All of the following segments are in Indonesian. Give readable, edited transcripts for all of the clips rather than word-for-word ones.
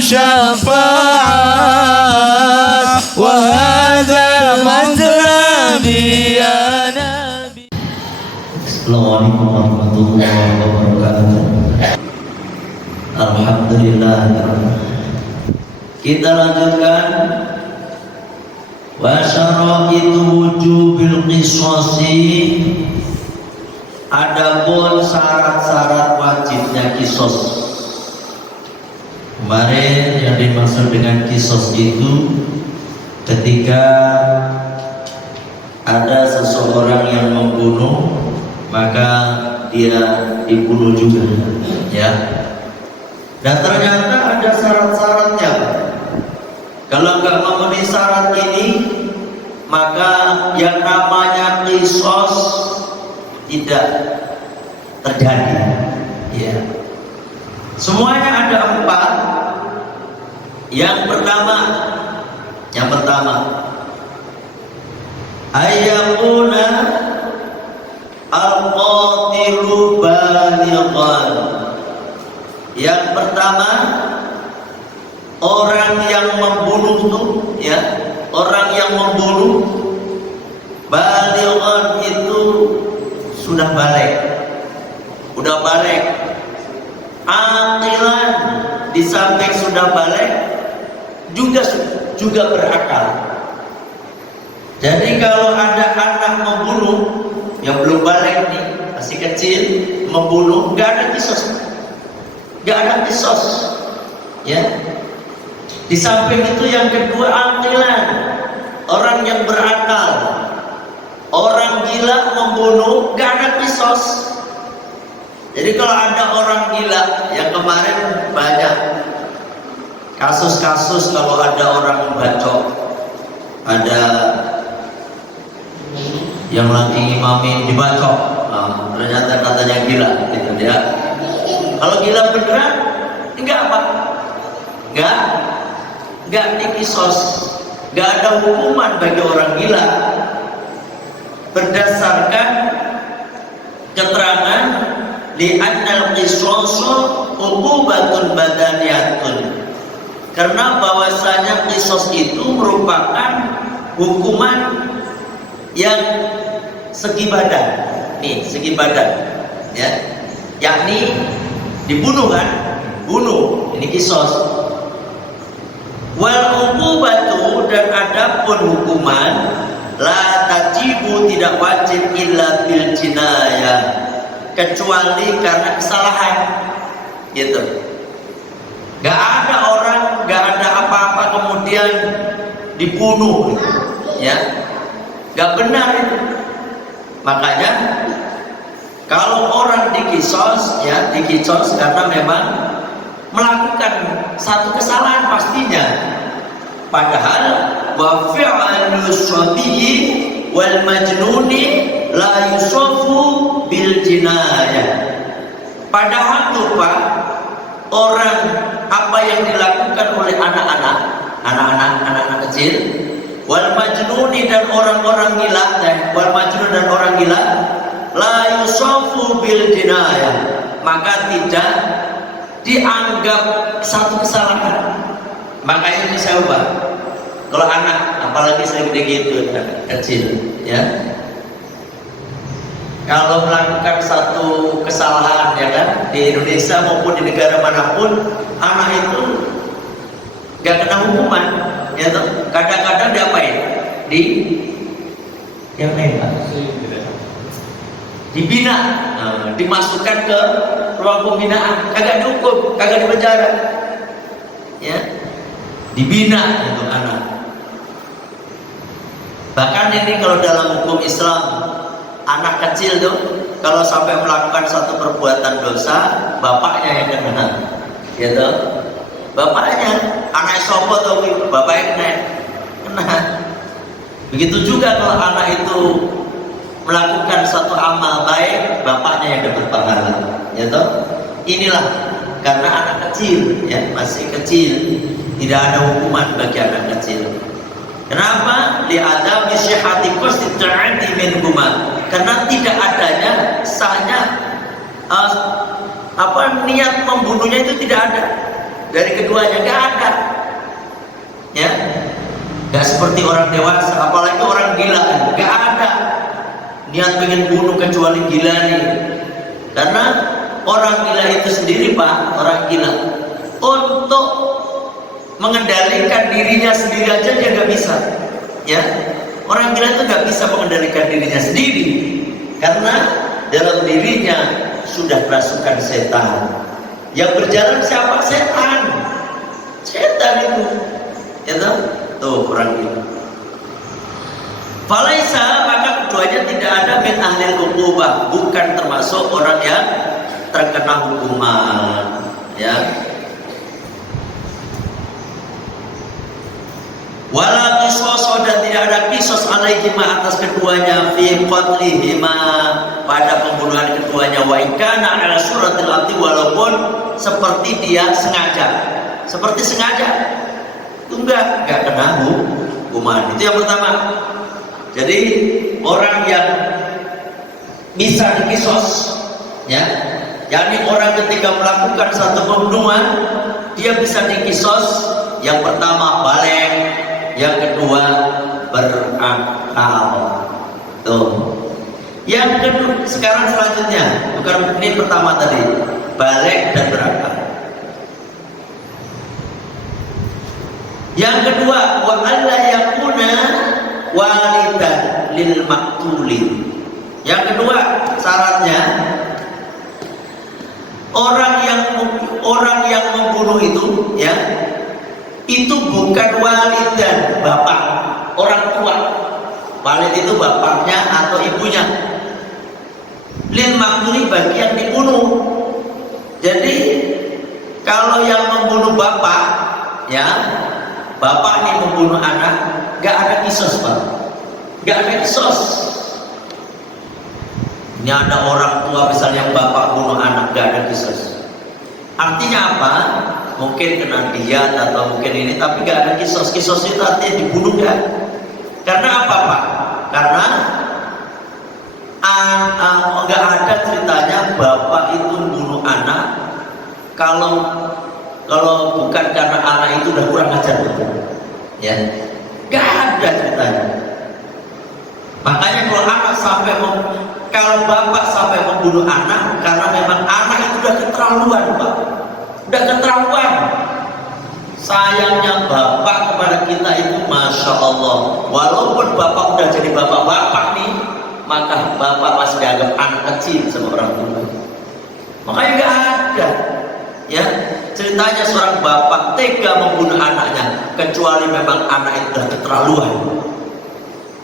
شفاعة وهذا مطلبي يا نبي. Assalamualaikum warahmatullahi wabarakatuh. Alhamdulillah. Kita lanjutkan. Wa syaraitu wujubil qisasi. Adapun syarat-syarat wajibnya kisos. Kemarin yang dimaksud dengan kisos itu ketika ada seseorang yang membunuh, maka dia dibunuh juga, ya. Dan ternyata ada syarat-syaratnya. Kalau nggak memenuhi syarat ini, maka yang namanya kisos tidak terjadi, ya. Semuanya ada 4. Yang pertama, ayyakuna al-qatilu balighan. Yang pertama, orang yang membunuh itu, ya, orang yang membunuh balighan itu sudah balik. Aqilan, di samping sudah balik juga berakal. Jadi kalau ada anak membunuh yang belum balik nih, masih kecil, membunuh, nggak ada kisos, ya. Di samping itu yang kedua, aqilan, orang yang berakal. Orang gila membunuh, nggak ada kisos. Jadi kalau ada orang gila, yang kemarin banyak kasus-kasus kalau ada orang bacok, ada yang lagi imamin dibacok, ternyata katanya gila, gitu ya. Kalau gila beneran, enggak apa? Enggak dikisos, enggak ada hukuman bagi orang gila. Berdasarkan keterangan li'annal qisasu uqubatun badaniyatun, karena bahwasanya kisos itu merupakan hukuman yang segi badan, ya, yakni dibunuh kan, bunuh, ini kisos. Wal uqubatu, dan adapun hukuman la tajibu, tidak wajib illa bil jinayah, kecuali karena kesalahan, gitu. Gak ada orang, gak ada apa-apa kemudian dibunuh, ya. Gak benar itu. Makanya kalau orang dikisos, ya, dikisos karena memang melakukan satu kesalahan pastinya. Padahal wa fi'lu sabiyyi wal majnuni la yusafu bil jinayah. Padahal lupa orang, apa yang dilakukan oleh anak-anak kecil, wal majnuni, dan orang-orang gila, wal majnun, dan orang gila, la yusafu bil jinayah, maka tidak dianggap satu kesalahan. Makanya dicoba kalau anak, apalagi segede gitu, kecil, ya, kalau melakukan satu kesalahan, ya kan, di Indonesia maupun di negara manapun, anak itu gak kena hukuman, ya toh. Kadang-kadang diapain? Dibina, dimasukkan ke ruang pembinaan, kagak dihukum, kagak dipenjara, ya, dibina itu anak. Bahkan ini kalau dalam hukum Islam, anak kecil tuh kalau sampai melakukan satu perbuatan dosa, bapaknya yang kena, gitu. Bapaknya, anak sopo tuh, bapaknya kena. Begitu juga kalau anak itu melakukan satu amal baik, bapaknya yang dapat pahala, gitu. Inilah karena anak kecil, ya, masih kecil, tidak ada hukuman bagi anak kecil. Kenapa? Li'adam bisyihati qasdi ta'addi minhuma, karena tidak adanya sahnya niat membunuhnya itu tidak ada. dari keduanya, nggak ada. Ya, nggak seperti orang dewasa, apalagi orang gila, nggak ada niat pengen bunuh kecuali gila nih. Karena orang gila itu sendiri Pak, orang gila untuk mengendalikan dirinya sendiri aja dia nggak bisa. Ya, orang gila itu nggak bisa mengendalikan dirinya sendiri karena dalam dirinya sudah kerasukan setan. Yang berjalan siapa? Setan. Setan itu, ya tuh orang gila. Falaisa, maka keduanya tidak ada min ahlil uqubah, bukan termasuk orang yang terkena hukuman. Ya. Wala qisas, dan tidak ada kisos alaihima atas keduanya fi qatlihima, pada pembunuhan keduanya, wa ikana ala suratil abdi, walaupun seperti dia sengaja, seperti sengaja itu enggak kena hukuman. Itu yang pertama. Jadi orang yang bisa dikisos, ya, yakni orang ketika melakukan satu pembunuhan dia bisa dikisos. Yang pertama balik, yang kedua berakal. Tuh. Yang kedua, sekarang selanjutnya, bukan ini pertama tadi, balik dan berakal. Yang kedua, wa alla yakuna walidan lil maktuli. Yang kedua syaratnya, orang yang membunuh itu, ya, itu bukan walidan, bapak, orang tua. Walid itu bapaknya atau ibunya. Lil maktuli, bagi yang dibunuh. Jadi kalau yang membunuh bapak, ya, bapak ini membunuh anak, nggak ada kisos Pak, nggak ada kisos. Ini ada orang tua misalnya bapak bunuh anak, nggak ada kisos. Artinya apa? Mungkin kena diat atau mungkin ini, tapi nggak ada kisos. Kisos itu artinya dibunuh kan? Karena apa Pak? Karena nggak ada ceritanya bapak itu bunuh anak kalau bukan karena anak itu udah kurang ajar, ya, nggak ada ceritanya. Makanya kalau bapak sampai membunuh anak, karena memang anak itu udah keterlaluan Pak, udah keterlaluan. Sayangnya bapak kepada kita itu, masya Allah, walaupun bapak udah jadi bapak nih, maka bapak masih dianggap anak kecil sama orang tua. Makanya nggak ada, ya, ceritanya seorang bapak tega membunuh anaknya, kecuali memang anak itu sudah keterlaluan.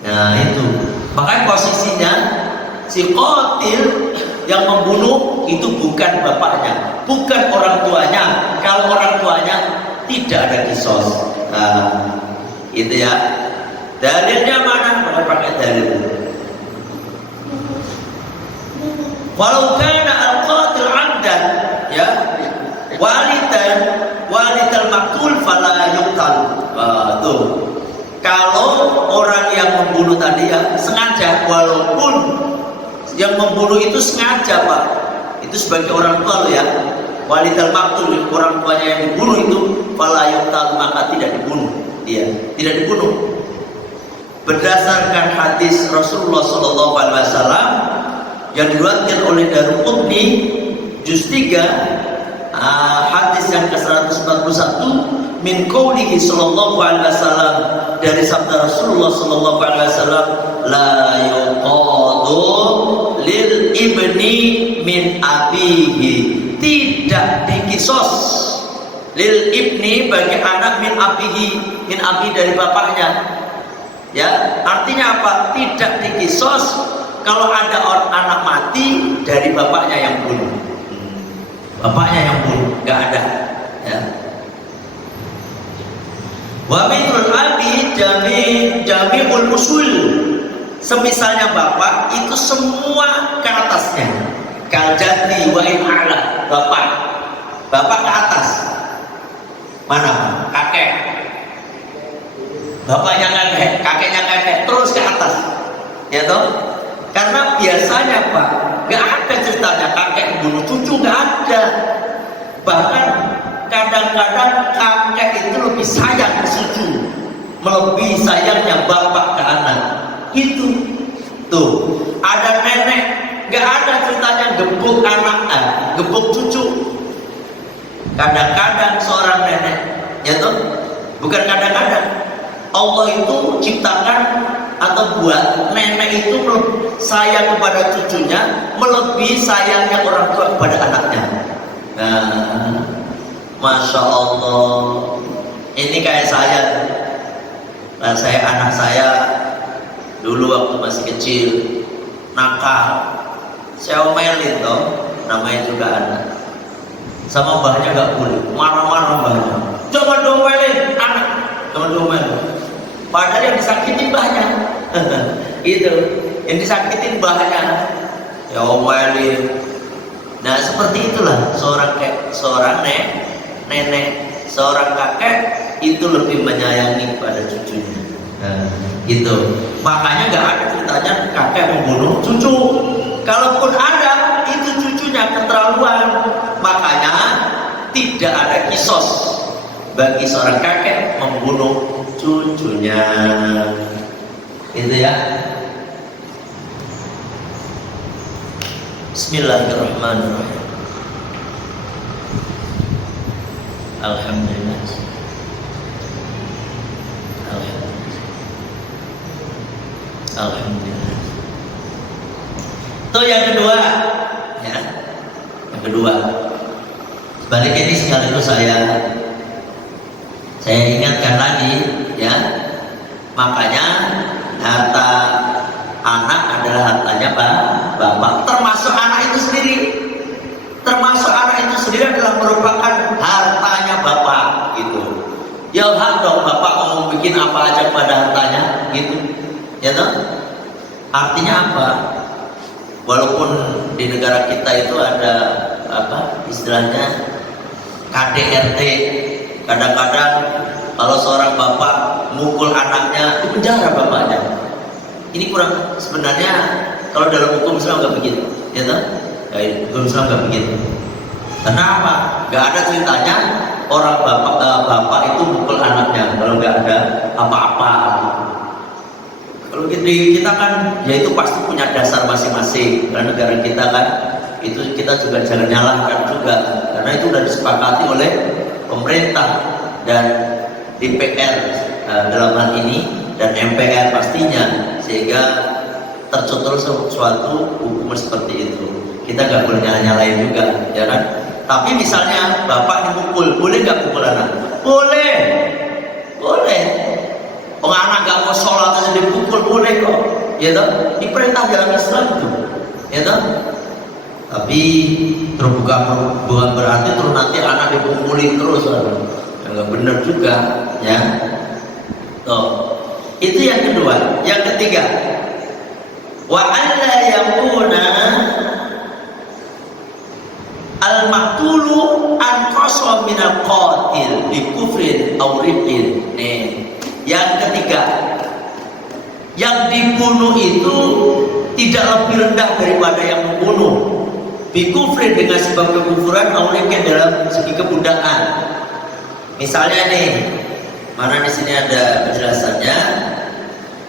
Nah itu, makanya posisinya si qatil yang membunuh itu bukan bapaknya, bukan orang tuanya. Kalau orang tuanya tidak ada kisos. Nah, itu ya. Dalilnya mana? Maka pakai dalil. Walau kana al-qatil 'amdan, ya, walidal maktul fala yuqtal. Tuh. Kalau orang yang membunuh tadi ya sengaja, walaupun yang membunuh itu sengaja Pak, itu sebagai orang tua loh ya. Walidal maktul, orang tuanya yang dibunuh itu fala yuqtal, maka tidak dibunuh. Dia tidak dibunuh. Berdasarkan hadis Rasulullah SAW yang diriwayatkan oleh Daruqutni juz 3 hadis yang ke-141, min qaulihi sallallahu alaihi wasallam, dari sabda Rasulullah sallallahu alaihi wasallam, la yuqadu lil ibni min abihi, tidak dikisos lil ibni bagi anak min abihi, min abi dari bapaknya. Ya, artinya apa? Tidak dikisos kalau ada anak mati dari bapaknya yang bunuh. Bapaknya yang bunuh, nggak ada. Ya. Wa minul abi jami'ul usul, semisalnya bapak itu semua ke atasnya. Kaljati wa ala, bapak ke atas. Mana? Kakek. Bapaknya kakeknya kakek, terus ke atas. Ya toh? Karena biasanya Pak, nggak ada ceritanya kakek bunuh cucu, nggak ada. Bahkan kadang-kadang lebih sayang cucu, melebihi sayangnya bapak ke anak. Itu tuh ada nenek nggak ada ceritanya gebuk anak, gebuk cucu. Kadang-kadang seorang nenek, ya toh, bukan kadang-kadang, Allah itu ciptakan atau buat nenek itu sayang kepada cucunya melebihi sayangnya orang tua kepada anaknya. Nah, Masya Allah, ini kayak saya. Nah, anak saya dulu waktu masih kecil nakal, saya omelin toh, namanya juga anak. Sama mbahnya gak boleh, marah-marah mbahnya. Jangan domelin anak, jangan domelin. Padahal yang disakitin mbahnya. Itu, yang disakitin mbahnya. Ya omelin. Nah seperti itulah seorang nenek, seorang kakek itu lebih menyayangi pada cucunya. Nah, gitu. Makanya gak ada ceritanya kakek membunuh cucu. Kalaupun ada, itu cucunya keterlaluan. Makanya tidak ada kisos bagi seorang kakek membunuh cucunya. Itu ya. Bismillahirrahmanirrahim. Alhamdulillah. Alhamdulillah. Itu yang kedua, ya. Yang kedua. Balik ini sekaligus saya ingatkan lagi, ya. Makanya harta anak adalah hartanya bapak, termasuk anak itu sendiri. Termasuk anak itu sendiri adalah merupakan hartanya bapak, gitu. Ya hak dong bapak mau bikin apa aja pada hartanya, gitu. Ya toh? Artinya apa? Walaupun di negara kita itu ada apa istilahnya KDRT, kadang-kadang kalau seorang bapak mukul anaknya di penjara bapaknya. Ini kurang, sebenarnya kalau dalam hukum Islam nggak begitu, ya toh? Ya, hukum Islam nggak begitu. Kenapa? Nggak ada ceritanya orang bapak itu mukul anaknya kalau nggak ada apa-apa. Kalau kita kan, ya itu pasti punya dasar masing-masing. Karena negara kita kan, itu kita juga jangan nyalahkan juga. Karena itu sudah disepakati oleh pemerintah dan DPR dalam hal ini dan MPR pastinya, sehingga tercetus suatu hukum seperti itu. Kita nggak boleh nyalain juga, ya kan? Tapi misalnya bapak dipukul, boleh nggak pukul anak? Boleh, boleh. Anak nggak mau sholat aja dipukul, boleh kok, ya toh? Diperintah dalam Islam itu, ya toh? Tapi terbuka bukan berarti terus nanti anak dipukulin terus, nggak benar juga, ya. Toh, itu yang kedua. Yang ketiga, wa alla yakuna al-maqtulu anqasa min al-qatil bi kufrin aw riddin. Yang ketiga, yang dibunuh itu tidak lebih rendah daripada yang membunuh. Bi kufrin dengan sebab kekufuran aw riddin dalam segi kebudakan. Misalnya nih, mana di sini ada penjelasannya.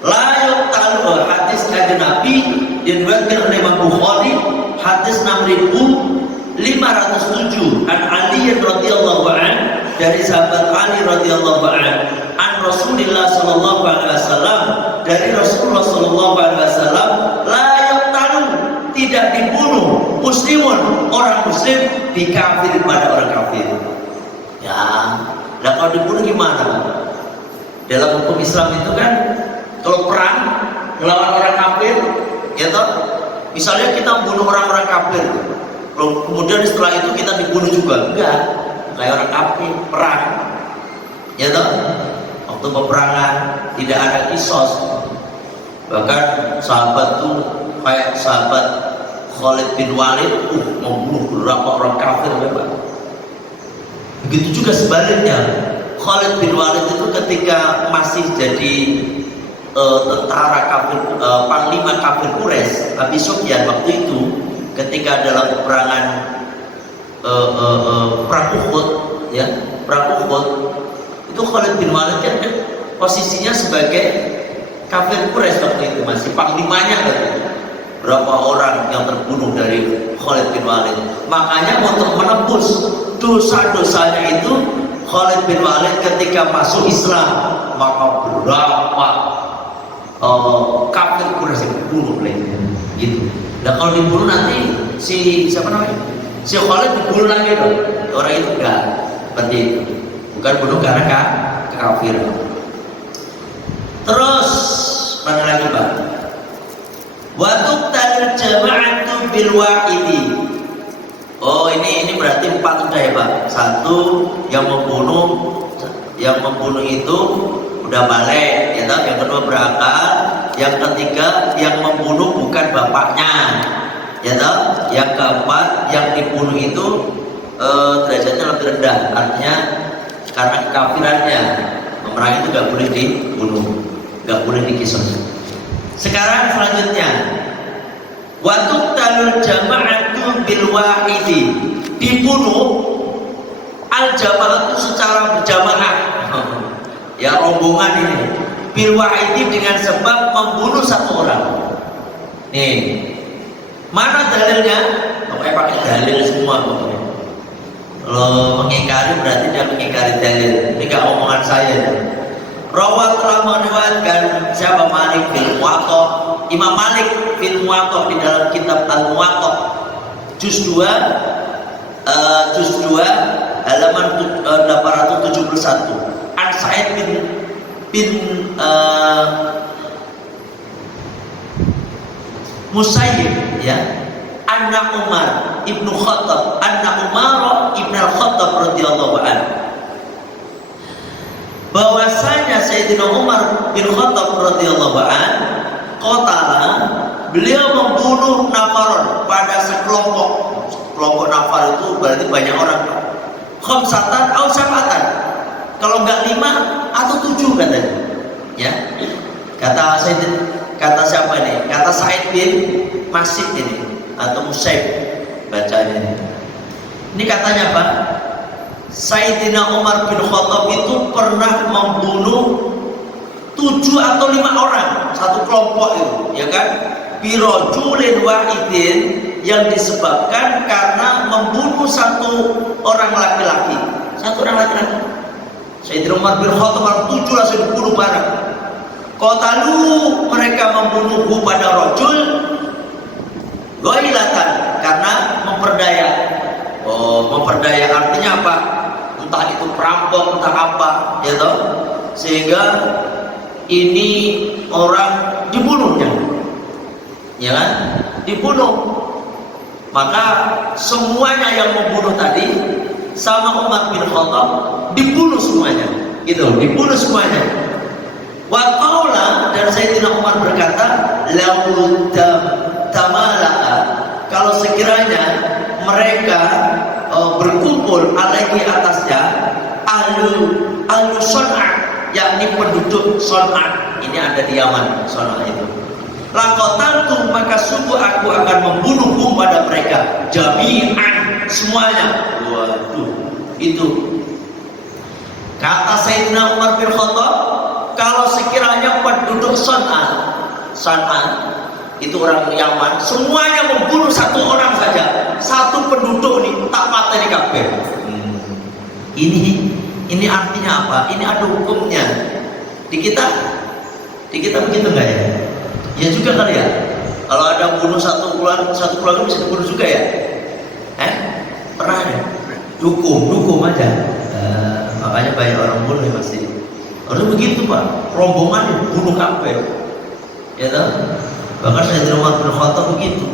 La yuqtalu, hadis kanjeng Nabi diriwayatkan oleh Imam Bukhari, hadis 6507 an Ali radhiyallahu an, dari sahabat Ali radhiyallahu an Rasulullah sallallahu alaihi wasallam, dari Rasulullah sallallahu alaihi wasallam, la yuqtalu, tidak dibunuh muslimun, orang muslim, di kafir pada orang kafir. Ya, nah kalau dibunuh gimana? Dalam hukum Islam itu kan, kalau perang melawan orang kafir, ya toh, misalnya kita membunuh orang-orang kafir, kemudian setelah itu kita dibunuh juga, enggak, kayak orang kafir perang, ya toh, waktu peperangan tidak ada kisos. Bahkan sahabat tuh kayak sahabat Khalid bin Walid, membunuh beberapa orang kafir, memang. Begitu juga sebaliknya, Khalid bin Walid itu ketika masih jadi tentara kafir, panglima kafir Quraisy, Abi Sufyan waktu itu, ketika dalam peperangan perang Uhud, ya, perang Uhud, Itu Khalid bin Walid kan posisinya sebagai kafir Quraisy waktu itu, masih panglimanya kan. Berapa orang yang terbunuh dari Khalid bin Walid. Makanya untuk menebus dosa-dosanya itu, Khalid bin Walid ketika masuk Islam, maka berapa kafir Quraisy dibunuh lainnya gitu. Nah kalau dibunuh nanti si siapa namanya, si Khalid dibunuh lagi dong. Orang itu enggak seperti itu, bukan bunuh karena kekafiran. Terus mana lagi Pak? Waktu tadil jama'atu bil wahidi. Oh ini berarti 4 udah ya Pak. 1 yang membunuh itu udah balik, ya toh. Yang kedua berakal, yang ketiga yang membunuh bukan bapaknya, ya toh. Yang keempat yang dibunuh itu derajatnya lebih rendah, artinya karena kekafirannya. Memerangi itu gak boleh dibunuh, gak boleh dikisos. Sekarang selanjutnya, waktu talul jama'atu bil wahidi, dibunuh al jama'atu secara berjamaah. Ya rombongan ini bil wahidi dengan sebab membunuh satu orang. Nih, mana dalilnya? Pokoknya pakai dalil semua pokoknya. Kalau mengingkari berarti dia mengingkari dalil. Ini gak omongan saya. Rawat telah meriwayatkan siapa? Malik bin Muwatta. Imam Malik bin Muwatta di dalam kitab Al-Muwatta juz 2 halaman 871. An Sa'id bin Musayyib, ya, anna Umar ibnu Khattab, anna Umar ibn al-Khattab radhiyallahu anhu, bahwasanya Sayyidina Umar bin Khattab radhiyallahu anhu qatala, beliau membunuh nafaron pada sekelompok. Kelompok nafar itu berarti banyak orang, khamsatan au sab'atan, kalau enggak 5 atau 7 katanya, ya. Kata siapa ini? Kata Sa'id bin Masib ini atau Musaib bacanya ini. Ini katanya Pak, Sayyidina Umar bin Khattab itu pernah membunuh 7 atau 5 orang, satu kelompok itu, ya kan? Birojulin wahidin, yang disebabkan karena membunuh satu orang laki-laki. Sayyidina Umar bin Khattab 7 langsung dibunuh bareng. Qatalu, mereka membunuhku pada rojul ghailatan, karena memperdaya. Memperdaya artinya apa? Entah itu perampok, entah apa, ya toh. Sehingga ini orang dibunuhnya, ya kan? Dibunuh. Maka semuanya yang membunuh tadi sama Umar bin Khattab dibunuh semuanya, gitu, dibunuh semuanya. Wa qaula, dan Sayyidina Umar berkata, lau tamalaka, kalau sekiranya mereka berkumpul alaihi atasnya ahlu Son'a, yakni penduduk Son'a, ini ada di Yaman, Son'a itu. Laqataltu, maka sungguh aku akan membunuhmu pada mereka jami'an, semuanya. Waduh, itu kata Sayyidina Umar bin Khattab, kalau sekiranya penduduk Son'a itu orang Yaman, semuanya membunuh satu orang saja, satu penduduk nih, tak pateni kabeh. Ini artinya apa? Ini ada hukumnya. Di kita begitu enggak ya? Ya juga kali ya. Kalau ada bunuh satu keluarga bisa dibunuh juga ya? Pernah ada? Dukum aja. Makanya banyak orang bunuh ya masih. Harus begitu Pak. Rombongan bunuh kabeh. Ya toh? Bahkan Sayyidina Umar bin Khattab begitu.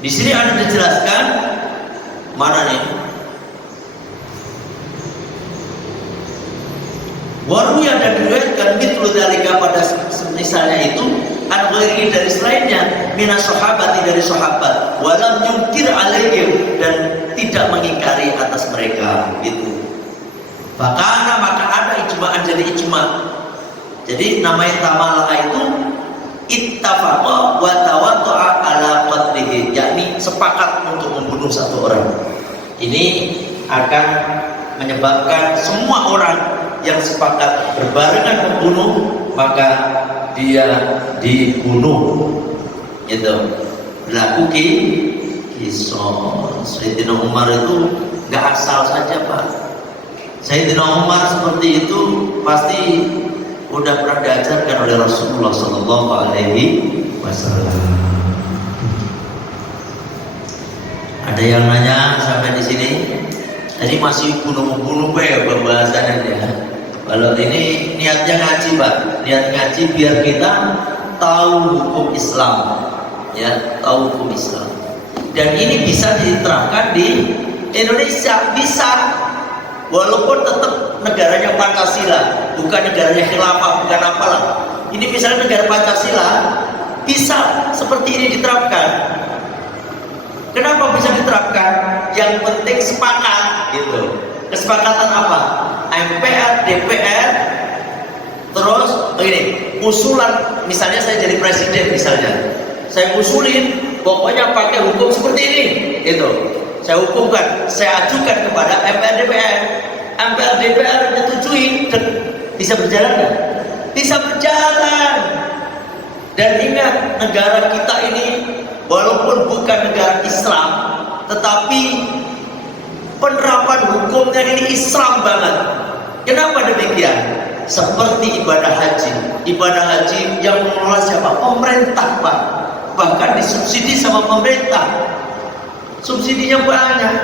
Di sini ada dijelaskan mana nih? Waru yang ada diriwayatkan mitlu dalika, pada misalnya itu an-ghairi dari selainnya minas sahabati, dari sahabat, walam yungkir alaihim, dan tidak mengingkari atas mereka itu. Fakana, maka ada ijma'an, jadi ijma'. Jadi namanya tamala'a itu ittafaqa wa tawaddu'a ala qatlihi, yakni sepakat untuk membunuh satu orang. Ini akan menyebabkan semua orang yang sepakat berbarengan membunuh, maka dia dibunuh. Gitu. Berlaku kisos. Sayyidina Umar itu nggak asal saja, Pak. Sayyidina Umar seperti itu pasti udah pernah diajarkan oleh Rasulullah Sallallahu Alaihi Wasallam. Ada yang nanya sampai di sini? Jadi masih bunuh-bunuh ya pembahasannya ya. Kalau ini niatnya ngaji, Pak. Niat ngaji biar kita tahu hukum Islam, ya, tahu hukum Islam. Dan ini bisa diterapkan di Indonesia, bisa. Walaupun tetap negaranya Pancasila, bukan negaranya khilafah, bukan apalah. Ini misalnya negara Pancasila, bisa seperti ini diterapkan. Kenapa bisa diterapkan? Yang penting sepakat, gitu. Kesepakatan apa? MPR, DPR, terus begini, usulan. Misalnya saya jadi presiden, misalnya, saya usulin, pokoknya pakai hukum seperti ini, gitu. Saya hukumkan, saya ajukan kepada MPR, DPR. MPR, DPR menyetujui, dan bisa berjalan nggak? Bisa berjalan. Dan ingat, negara kita ini walaupun bukan negara Islam, tetapi penerapan hukumnya ini Islam banget. Kenapa demikian? Seperti ibadah haji. Ibadah haji yang mengelola siapa? Pemerintah, Pak. Bahkan disubsidi sama pemerintah. Subsidinya banyak.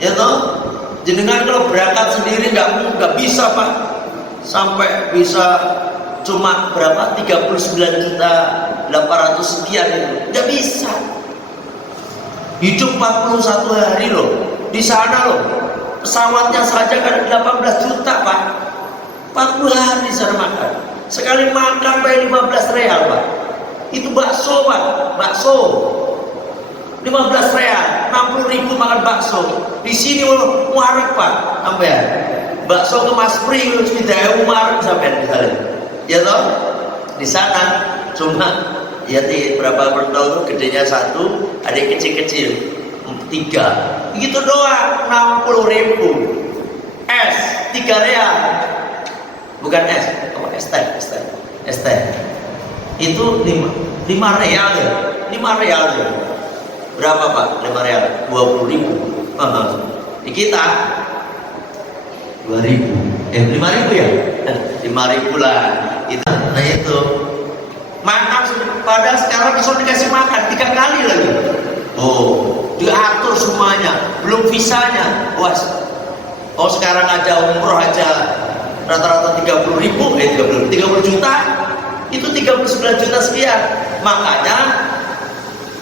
Ya toh? Jenengan kalau berangkat sendiri nggak bisa, Pak. Sampai bisa cuma berapa? 39.800.000 sekian itu. Nggak bisa. Hidup 41 hari loh. Di sana loh. Pesawatnya saja kan 18 juta, Pak. 40 hari di sana makan. Sekali makan bayar 15 real, Pak. Itu bakso, Pak. Bakso 15 real, 60.000 makan bakso. Di sini warung, Pak. Sampai bakso ke Mas Pri, sudah warung sampai misalnya. Ya toh? Di sana cuma ya berapa bentol tuh, gedenya 1, ada yang kecil-kecil 3. Begitu doang, 60.000. Es 3 real. Bukan es, es teh. Itu 5 real ya. 5 real ya. Berapa, Pak? 5 real, 20.000. Di kita 2.000. 5.000 ya? 5.000 lah. Nah itu makan, padahal sekarang disuruh dikasih makan 3 kali lagi. Oh, diatur semuanya, belum visanya. Oh sekarang aja umroh aja rata-rata 30.000, 30 juta, itu 39 juta sekian. Makanya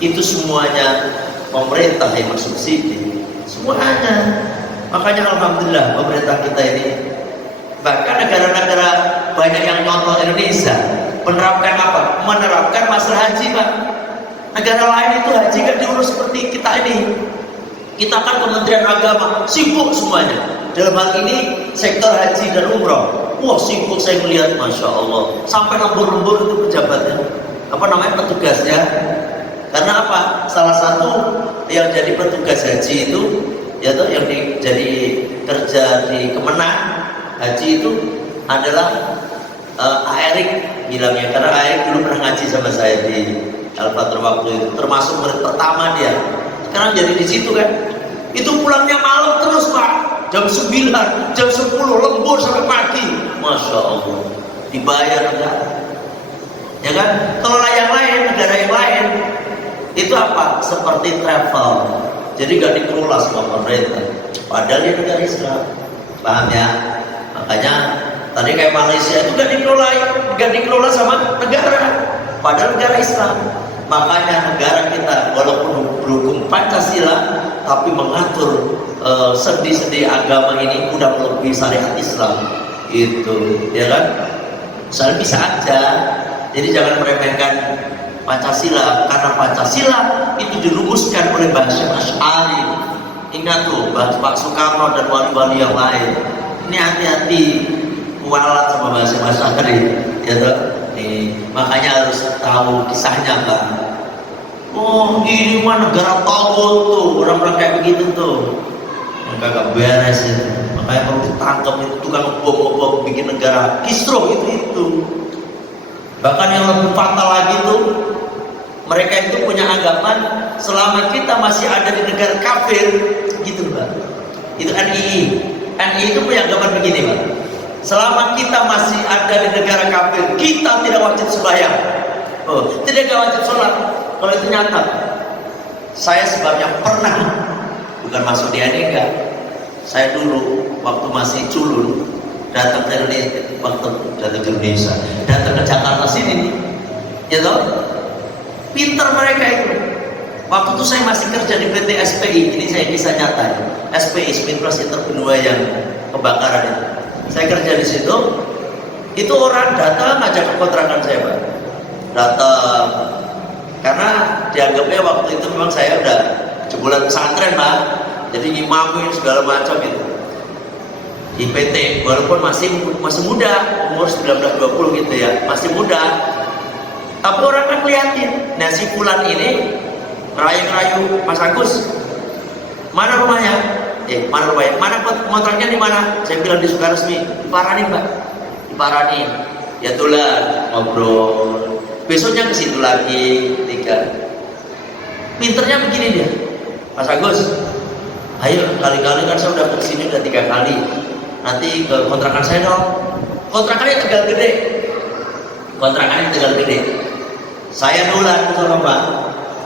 itu semuanya pemerintah yang bersubsidi, semuanya. Makanya alhamdulillah pemerintah kita ini, bahkan negara-negara banyak yang nonton Indonesia menerapkan apa? Menerapkan masalah haji, Pak. Negara lain itu haji kan diurus seperti kita ini. Kita kan Kementerian Agama sibuk semuanya. Dalam hal ini sektor haji dan umroh, wah sibuk saya melihat, masya Allah. Sampai lembur-lembur itu pejabatnya, apa namanya, petugasnya. Karena apa? Salah satu yang jadi petugas haji itu, yaitu yang jadi kerja di Kemenang haji itu adalah Erik bilangnya, karena Erik dulu pernah ngaji sama saya di Al-Fatr waktu itu, termasuk murid pertama dia. Sekarang jadi di situ kan. Itu pulangnya malam terus, Pak. Jam 9, jam 10 lembur sampai pagi. Masya Allah. Dibayar enggak? Ya kan? Kalau yang lain, negara yang lain itu apa? Seperti travel. Jadi gak dikelola sama pemerintah. Padahal dia negara Islam. Paham ya? Makanya tadi kayak Malaysia itu gak dikelola sama negara. Padahal negara Islam. Makanya negara kita walaupun berhukum Pancasila, tapi mengatur sendi-sendi agama ini udah melebihi syariat Islam. Itu, ya kan? Misalnya bisa aja. Jadi jangan meremehkan Pancasila, karena Pancasila itu dirumuskan oleh Hasyim Asy'ari. Ingat tuh, Pak Soekarno dan wali-wali yang lain. Ini hati-hati kualat sama Hasyim Asy'ari, ya toh? Makanya harus tahu kisahnya, Pak. Oh, ini mah negara tawud tuh, orang-orang kayak begitu tuh. Kagak beres itu. Makanya kalau ditangkap itu tukang bom bikin negara kisruh itu. Bahkan yang lebih fatal lagi tuh, mereka itu punya anggapan selama kita masih ada di negara kafir, gitu Pak. Itu NII itu punya anggapan begini Pak. Selama kita masih ada di negara kafir, kita tidak wajib sembahyang. Tidak wajib sholat. Kalau itu nyata. Saya sebabnya pernah, bukan masuk di NII enggak. Saya dulu waktu masih culun datang ke Indonesia, datang ke Jakarta sini, ya toh, pinter mereka itu. Waktu itu saya masih kerja di PT SPI, ini saya bisa nyata, SPI Smith Plus Interbenua yang kebakaran itu. Saya kerja di situ, itu orang datang ngajak ke kontrakan saya Pak, datang, karena dianggapnya waktu itu memang saya udah jebolan pesantren Pak, jadi imamin segala macam itu. Di PT walaupun masih muda, umur 19-20 gitu ya, masih muda, tapi orang kan liatin. Nah si Fulan ini ngerayu Mas Agus, mana rumahnya? Mana rumahnya? Mana kontraknya di mana? Saya bilang di Sukaresmi. Diparanin Pak, diparanin. Ya tulah ngobrol. Besoknya ke situ lagi 3. Pinternya begini dia, Mas Agus. Ayo kali-kali kan saya udah kesini udah 3 kali. Nanti ke kontrakan saya dong. Kontrakannya Tegal Gede. Kontrakannya Tegal Gede. Saya nulan ke sana Pak.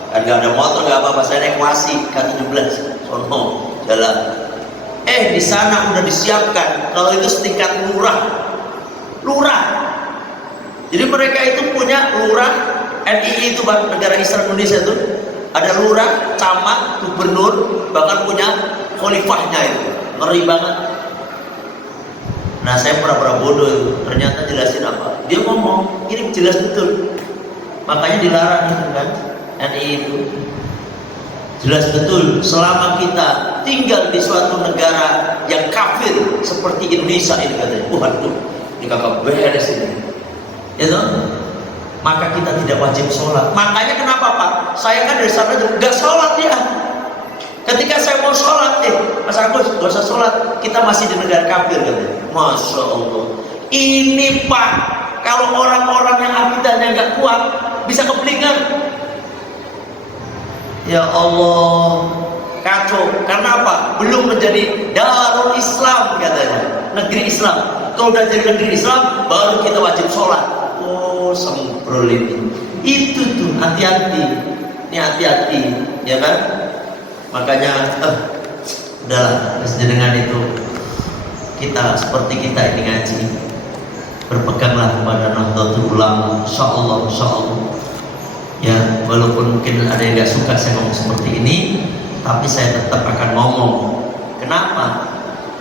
Kan gak ada motor gak apa-apa. Saya naik Wasi K17. Sono jalan. Di sana udah disiapkan. Kalau itu setingkat lurah. Jadi mereka itu punya lurah NII itu Pak, negara Islam Indonesia itu. Ada lurah, camat, gubernur, bahkan punya khalifahnya itu. Ngeri banget. Nah saya pura-pura bodoh itu, ternyata jelasin apa? Dia ngomong, ini jelas betul. Makanya dilarang itu kan, NII itu. Jelas betul, selama kita tinggal di suatu negara yang kafir seperti Indonesia ini katanya. Waduh, ini kagak beres ini. Ya toh? Maka kita tidak wajib sholat. Makanya kenapa Pak? Saya kan dari sana juga sholat ya. Ketika saya mau sholat, Mas Agus, gak usah sholat. Kita masih di negara kafir katanya. Masya Allah. Ini Pak, kalau orang-orang yang akidahnya gak kuat bisa keblinger. Ya Allah, kacau. Karena apa? Belum menjadi Darul Islam katanya, negeri Islam. Kalau udah jadi negeri Islam, baru kita wajib sholat. Oh, semprol ini. Itu tuh, hati-hati. Ini hati-hati, ya kan? Makanya, udahlah, dengan itu kita seperti kita ini ngaji, berpeganglah kepada Nahdlatul Ulama. Insyaallah. Ya, walaupun mungkin ada yang gak suka saya ngomong seperti ini, tapi saya tetap akan ngomong. Kenapa?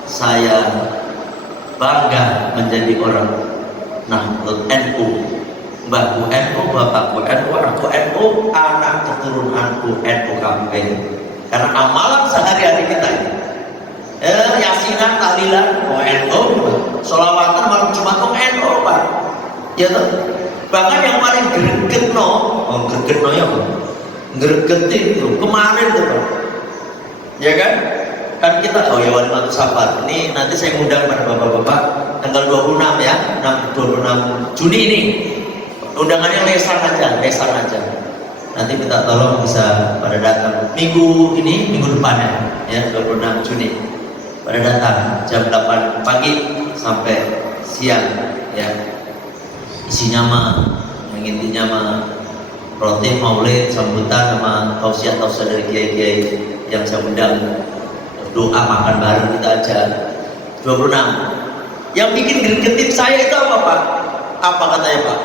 Saya bangga menjadi orang Nahdlatul NU. Mbahku NU, bapakku NU, aku NU, anak keturunanku NU kabeh. Karena amalan sehari-hari kita ini, yasinan, tahlilan, NU, sholawatan malam Jumat NU Pak. Ya toh? Bahkan yang paling gregetno ya Pak, gregetin itu kemarin tuh Pak, ya kan? Kan kita ya wali matu safar. Ini nanti saya undang pada bapak-bapak tanggal 26 ya, 26 Juni ini. Undangannya lesan aja. Nanti minta tolong bisa pada datang minggu depannya ya, 26 Juni pada datang jam 8 pagi sampai siang ya. Isinya mah yang intinya mah roti, maulid, sambutan sama tausiah dari kiai-kiai yang saya undang, doa makan bareng kita aja. 26. Yang bikin gregetin saya itu apa Pak? Apa katanya Pak?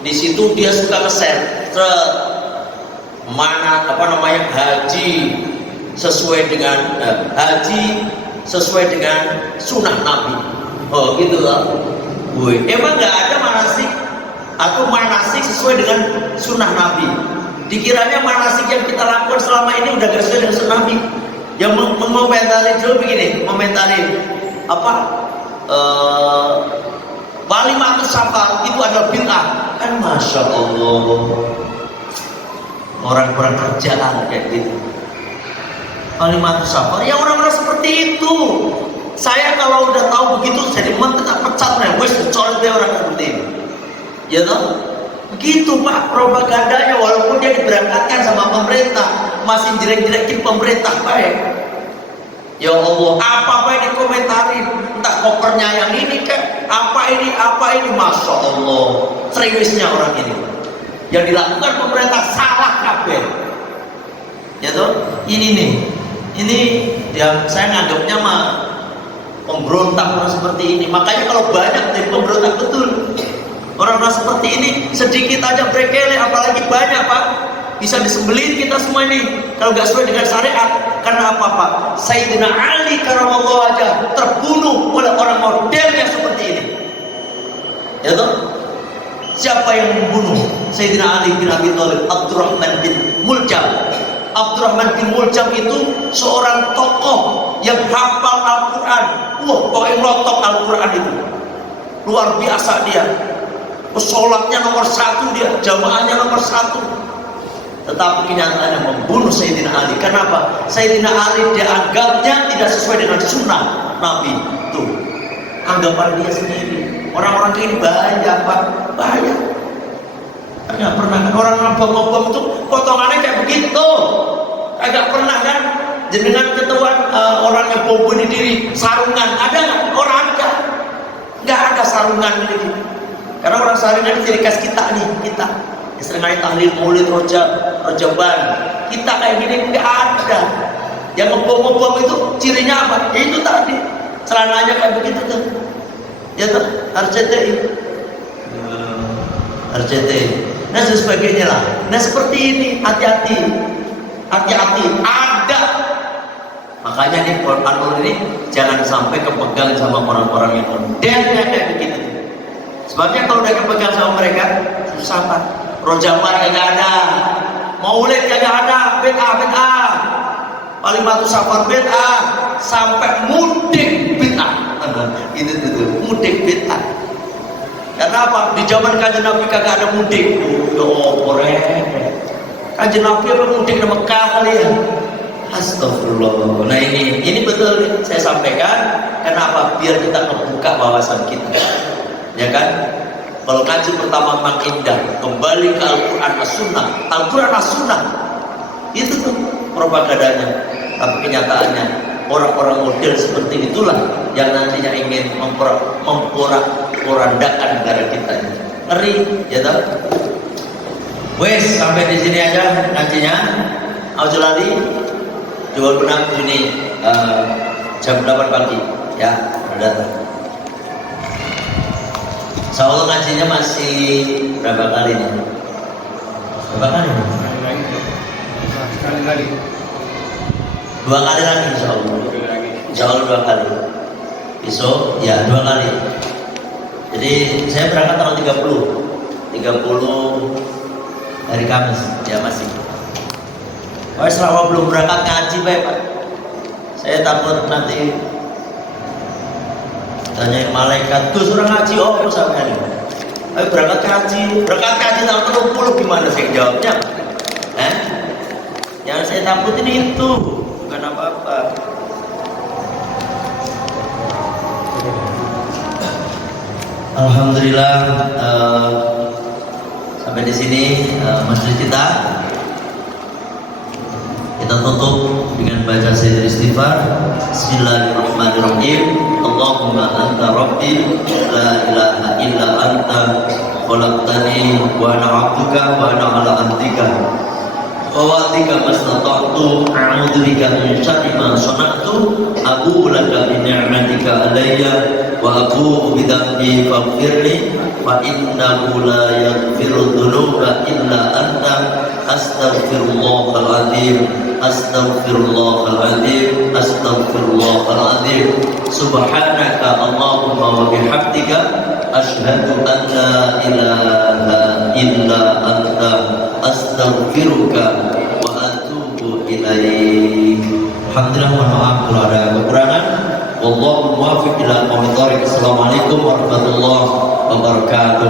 Di situ dia suka nge-share mana haji sesuai dengan sunnah Nabi. Oh gitu lah. Emang nggak ada manasik atau manasik sesuai dengan sunnah Nabi. Dikiranya manasik yang kita lakukan selama ini udah gak sesuai dengan sunnah Nabi. Yang mengomentari dulu begini, apa? Walimatus safar itu adalah bid'ah. Kan Masya Allah, orang kurang kerjaan kayak gitu. Kalimat safar, ya orang-orang seperti itu. Saya kalau udah tahu begitu, jadi tetap pecat nih, wes dicoret deh orang seperti ini. Ya toh? Begitu Pak propagandanya, walaupun dia diberangkatkan sama pemerintah, masih jelek-jelekin pemerintah baik. Ya Allah, apa yang dikomentari, entah kopernya yang ini kan, apa ini, masya Allah, seriusnya orang ini. Yang dilakukan pemerintah salah kabeh. Ya toh, ini yang saya nganggapnya mah pemberontak orang seperti ini. Makanya kalau banyak dari pemberontak betul, orang-orang seperti ini sedikit aja berkele, apalagi banyak Pak. Bisa disembelih kita semua ini kalau nggak sesuai dengan syariat. Karena apa Pak? Sayyidina Ali karamallahu aja terbunuh oleh orang model yang seperti ini. Ya toh? Siapa yang membunuh Sayyidina Ali bin Abi Thalib? Abdurrahman bin Muljam. Abdurrahman bin Muljam itu seorang tokoh yang hafal Al-Quran. Pokoknya melotok Al-Quran itu luar biasa dia. Sholatnya nomor 1 dia, jamaahnya nomor 1. Tetapi kenyataannya membunuh Sayyidina Ali. Kenapa? Sayyidina Ali dianggapnya tidak sesuai dengan sunnah Nabi. Tuh, anggapan dia sendiri. Orang-orang ini bahaya Pak, bahaya. Nggak pernah kan orang bom itu potongannya kayak begitu. Agak pernah kan jenengan ketahuan orang yang bom bunuh diri sarungan ada nggak? Orang nggak ada sarungan ini. Karena orang sarungan itu ciri khas kita nih, kita. Istilahnya tahlil maulid rojaban. Kita kayak gini nggak ada. Yang ngebom itu cirinya apa? Ya itu tadi celananya kayak begitu tuh. Ya tuh RCTI. RCTI. Nah sebagainya lah. Nah seperti ini hati-hati. Ada. Makanya nih Quran ini jangan sampai kepegang sama orang-orang yang modelnya kayak begitu. Sebabnya kalau udah kepegang sama mereka susah Pak. Rojaman kagak ada, maulid kagak ada, bid'ah, Kalimat safar bid'ah, sampai mudik bid'ah. Itu mudik bid'ah. Karena apa? Di zaman Kanjeng Nabi kagak ada mudik. Kanjeng Nabi apa mudik ke Mekah kali ya? Astagfirullah. Nah ini betul nih, saya sampaikan. Kenapa? Biar kita membuka wawasan kita, ya kan? Kalau kaji pertama memang indah, kembali ke Al-Quran As-Sunnah. Al-Quran As-Sunnah itu tuh propagandanya. Tapi kenyataannya orang-orang model seperti itulah yang nantinya ingin memporak-porandakan negara kita ini. Ngeri, ya toh? Wes sampai di sini aja ngajinya. Aujalali jual benang Juni jam 8 pagi ya, datang. Insyaallah ngajinya masih berapa kali nih? Berapa kali? Sekali lagi. 2 kali lagi insyaallah. Insyaallah 2 kali. Besok ya 2 kali. Jadi saya berangkat tanggal 30 hari Kamis ya masih. Selama belum berangkat ngaji baik Pak. Saya takut nanti tanyain malaikat, tuh suruh ngaji, oh aku sampai hari. Ayo berangkat kaji tanggal 30 gimana sih jawabnya? Yang saya takutin itu bukan apa-apa. Alhamdulillah sampai di sini masjid kita tutup dengan baca sayyidul istighfar. Bismillahirrahmanirrahim. Allahumma anta rabbi la ilaha illa anta khalaqtani wa ana 'abduka wa ana 'ala ahdika wa wa'dika mastata'tu a'udzu bika min syarri ma sana'tu abu'u laka bi ni'matika alayya wa abu'u bi dhanbi faghfirli fa innahu la yaghfiru dhunuba illa anta astaghfirullahal azim astaghfirullahaladzim astaghfirullahaladzim subhanaka Allahumma wa bihamdika asyhadu an la ilaha illa anta astaghfiruka wa atubu ilaik. Alhamdulillah, mohon maaf kalau ada kekurangan. Wallahu muwaffiq ila aqwamit thoriq. Assalamualaikum warahmatullahi wabarakatuh.